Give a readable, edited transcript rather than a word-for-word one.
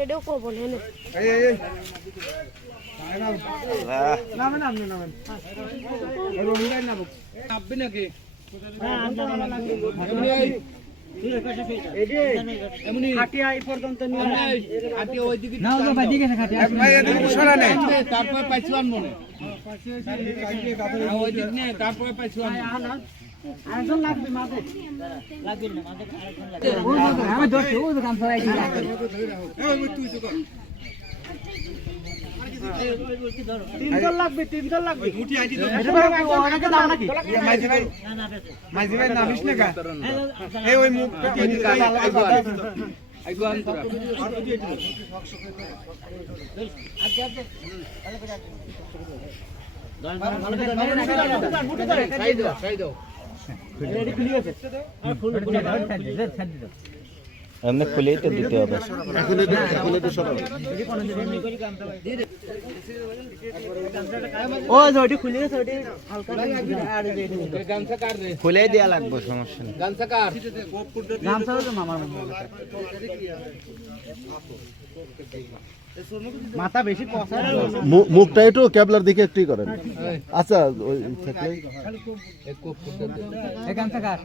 এটাও করবো না তারপরে পাইছিলাম মনে তারপরে পাইছিলাম তিনজন লাগবে মাঝি ভাই নামিস না গা এই ওই মুখ हमने खुले तो दिते হবে ও জড়ি খুলে গেছে ওটি হালকা গামছা কার রে খুলে দেয়া লাগবে সমস্যা নেই গামছা কার গামছা তো মামার মাথা বেশি কষা মুখটা একটু ক্যাবলার দিকে একটু করেন আচ্ছা ওই থাকলে এই গামছা কার